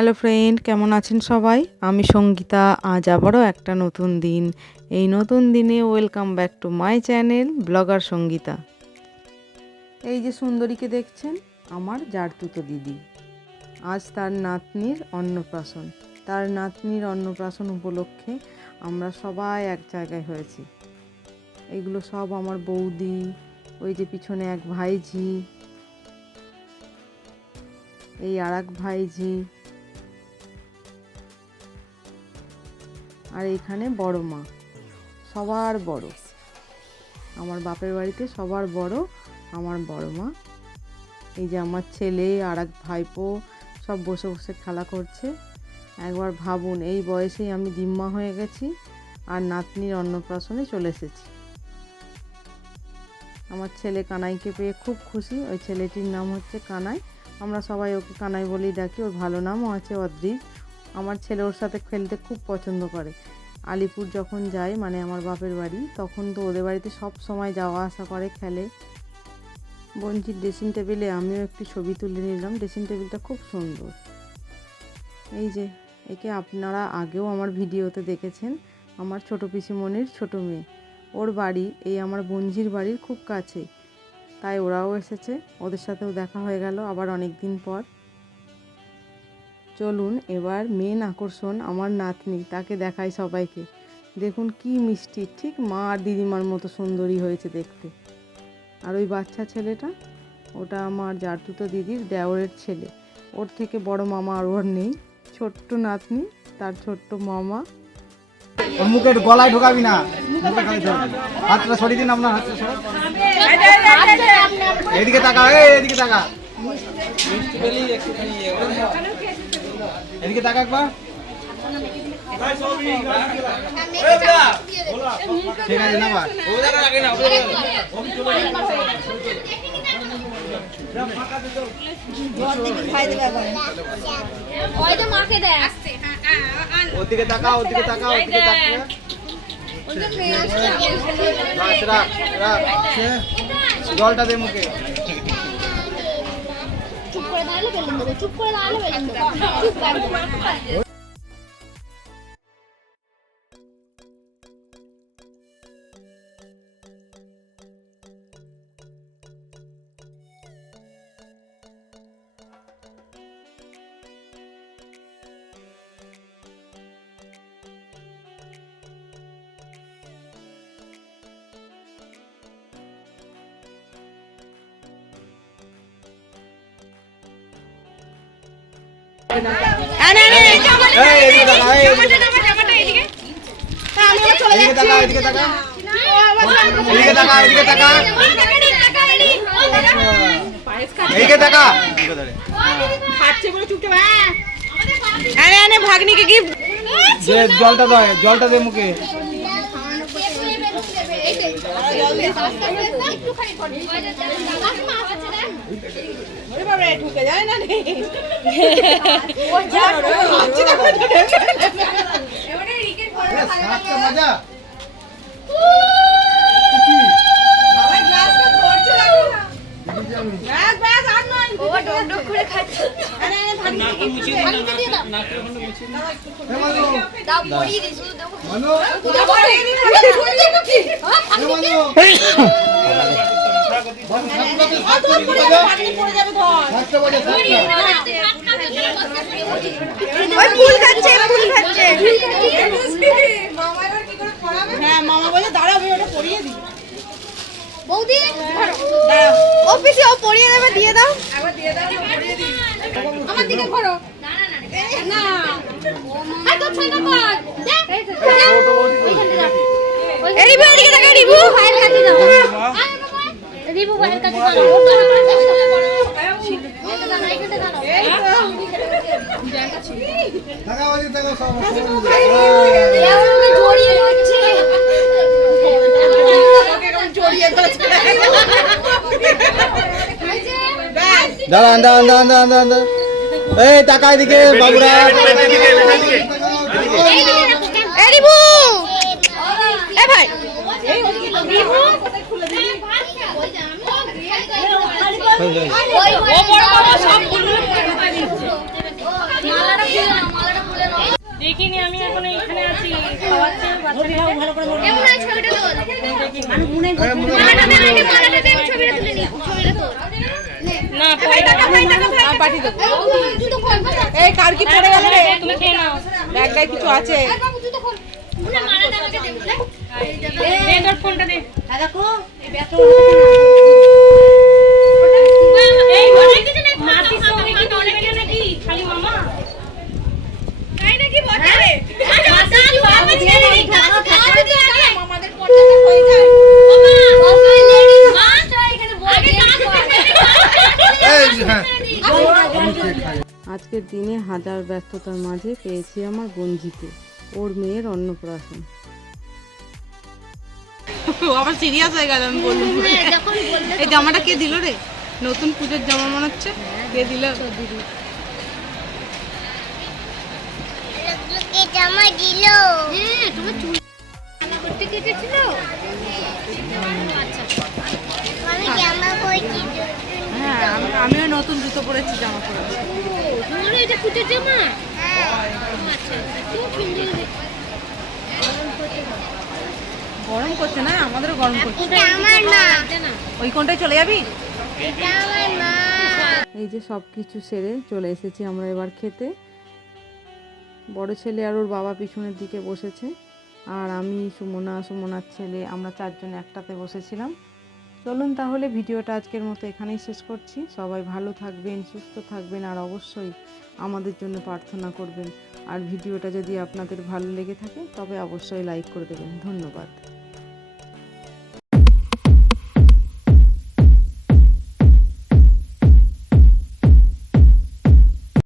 Hello friend, কেমন আছেন সবাই? আমি সঙ্গীতা। আজ আবারও একটা নতুন দিন। এই নতুন দিনে welcome back to my channel blogger Sangeeta. এই যে সুন্দরীকে দেখছেন, আমার জারতুতো দিদি। আজ তার নাতনির অন্নপ্রাশন। তার নাতনির অন্নপ্রাশন উপলক্ষে আমরা সবাই এক জায়গায় হয়েছি। এইগুলো সব আমার বৌদি, ওই যে পিছনে এক ভাইঝি, এই আর এক ভাইঝি, আর এখানে বড় মা, সবার বড়। আমার বাপের বাড়িতে সবার বড় আমার বড় মা। এই যে আমার ছেলে আর এক ভাইপো সব বসে বসে খেলা করছে। একবার ভাবুন, এই বয়সেই আমি দিম্মা হয়ে গেছি আর নাতনির অন্নপ্রাশনে চলে এসেছি। আমার ছেলে কানাইকে পেয়ে খুব খুশি। ওই ছেলেটির নাম হচ্ছে কানাই। আমরা সবাই ওকে কানাই বলেই ডাকি। ওর ভালো নামও আছে অদ্রিজ। আমার ছেলে ওর সাথে খেলতে খুব পছন্দ করে। আলিপুর যখন যাই, মানে আমার বাপের বাড়ি, তখন তো ওদের বাড়িতে সব সময় যাওয়া আসা করে, খেলে। বঞ্চির ড্রেসিং টেবিলে আমিও একটি ছবি তুলে নিলাম। ড্রেসিং টেবিলটা খুব সুন্দর। এই যে একে আপনারা আগেও আমার ভিডিওতে দেখেছেন, আমার ছোটো পিসিমণির ছোটো মেয়ে। ওর বাড়ি এই আমার বঞ্জির বাড়ির খুব কাছে, তাই ওরাও এসেছে। ওদের সাথেও দেখা হয়ে গেল আবার অনেক দিন পর। চলুন এবার মেন আকর্ষণ আমার নাতনি, তাকে দেখাই সবাইকে। দেখুন কি মিষ্টি, ঠিক মা আর দিদিমার মতো সুন্দরী হয়েছে দেখতে। আর ওই বাচ্চা ছেলেটা, ওটা আমার জারতুতো দিদির দেওরের ছেলে। ওর থেকে বড় মামা আর ওর নেই। ছোট্ট নাতনি, তার ছোট্ট মামা। ওর মুখে গলায় ঢোকাবি না, মুখে খালি ধরবি। হাতটা সরিয়ে দিন, আপনার হাতটা সরান। এদিকে তাকা, এদিকে তাকা, এদিকে তাকা একবার। ঠিক আছে, না ওদিকে তাকা, ওদিকে তাকা, ওদিকে তাকা। জলটা দে মুখে। চুপ করে দাঁড়ালে বেলুন দেবে, চুপ করে দাঁড়ালে বেলুন দেবে, চুপ করে। ভাগ্নিকে গিফট জলটা দে, জলটা দে মুখে। ঢুকে যায় না মজা। হ্যাঁ, মামা বলে দাঁড়াবে, ওটা পরিয়ে দিই। বৌদি অফিসে ও পরিয়ে দেবে, দিয়ে দাও। একবার দিয়ে দাও, পরিয়ে দিই। আমার দিকে ঘোরো। না আর তো ছয়টা কর দেখ। রিবু এদিকে তাকা, রিবু ফাইল কাটি দাও। রিবু ফাইল কাটি দাও। টাকা ওই টাকা সব জড়িয়ে হচ্ছে, দাঁড়ান দাঁড়ান দাঁড়ান দাঁড়ান দাঁড়ান। এই টাকা এদিকে বাবুরা। রিবু এ ভাই, রিবু ও বড় বড় সব দেখিনি আমি এখন এখানে আছি খাওয়াচ্ছি এমন আছে ছবিটা তোল মালাটা দে আমাকে মালাটা দে আমি ছবিটা তুলে নিই ছবিটা তোল না পরে পার্টি দেবো জুতো খোল এই কার কি পড়ে গেল রে তুমি খেয়ে নাও ব্যাগটায় কিছু আছে বাবু জুতো খোল না মালাটা আমাকে দে বুঝলে দে তোর ফোনটা দে এই অনেক কিছু নেই মাসির সঙ্গে কি অনেক কিছু নাকি খালি মামা তাই নাকি বটে মাসি বাবা দিয়ে নেই কাজ দিতে আগে আমাদের পড়তে হয়ে যায় ও মা বাবা লেডি মা চল এখানে বসে আজকের দিনে হাজার ব্যস্ততার মাঝে পেয়েছি আমার গঞ্জিকে, ওর মেয়ের অন্নপ্রাশন। ও আবার সিরিয়াস হয়ে গেল আমি বললাম যখন বললে এই জামাটা কে দিল রে নতুন পূজোর জামা মনে হচ্ছে কে দিল কে জামা দিল হ্যাঁ তোমার চুল জামা করতে কেটেছিল আচ্ছা আমি জামা কইছি হ্যাঁ আমিও নতুন জুতো পরেছি জামা পরেছি তোমার এটা পুজোর জামা হ্যাঁ আচ্ছা খুব সুন্দর গরম করছে না আমাদেরও গরম করছে এটা আমার মা ওই কোনটায় চলে যাবি এটা আমার মা এই যে সব কিছু সেরে চলে এসেছি আমরা এবার খেতে। বড় ছেলে আর ওর বাবা পিছনের দিকে বসেছে, আর আমি সুমনার ছেলে আমরা চারজন একটাতে বসেছিলাম। চলুন তাহলে ভিডিওটা আজকের মতো এখানেই শেষ করছি। সবাই ভালো থাকবেন, সুস্থ থাকবেন, আর অবশ্যই আমাদের জন্য প্রার্থনা করবেন। আর ভিডিওটা যদি আপনাদের ভালো লেগে থাকে তবে অবশ্যই লাইক করে দেবেন। ধন্যবাদ।